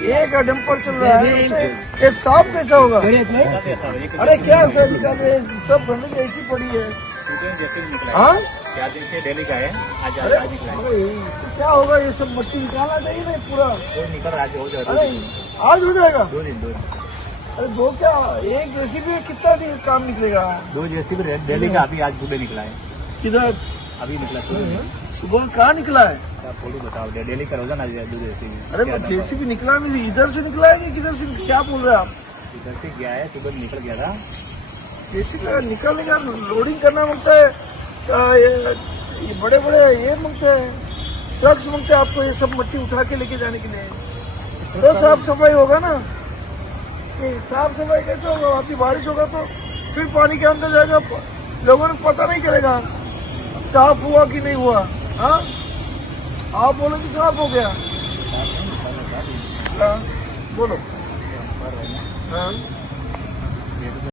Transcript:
एक डंपर चल रहा है उससे ये साफ कैसा होगा? अरे क्या सर निकाले, सब गंदगी ऐसी पड़ी है। जैसे निकला हाँ 4 दिन से डेली का है, आज अरे आज निकला है। अरे, इससे क्या होगा? ये सब मट्टी निकालना चाहिए ना पूरा। वो निकल आज हो जाएगा। अरे आज हो जाएगा? 2 दिन। अरे दो क्या, एक जेसीबी में कितना दिन काम निकलेगा? 2 जेसीबी डेली का अभी आज सुबह निकला है। किधर अभी निकला सुबह। सुबह कहाँ निकला है? आप फोटो बताओ, डेली का रोजाना 2 जेसीबी। अरे जेसीबी निकला नहीं, इधर से निकला है कि किधर से? क्या बोल रहे हैं आप? इधर से गया है, सुबह निकल गया था। जेसीबी निकलने का लोडिंग करना मांगता है, ये बड़े बड़े ये मांगते हैं, ट्रक्स मांगते हैं आपको ये सब मट्टी उठा के लेके जाने के लिए। तो साफ सफाई होगा ना? साफ सफाई कैसे होगा? आपकी बारिश होगा तो फिर पानी के अंदर जाएगा, लोगों को पता नहीं चलेगा साफ हुआ कि नहीं हुआ। हाँ आप बोलो कि साफ हो गया। हाँ बोलो। हाँ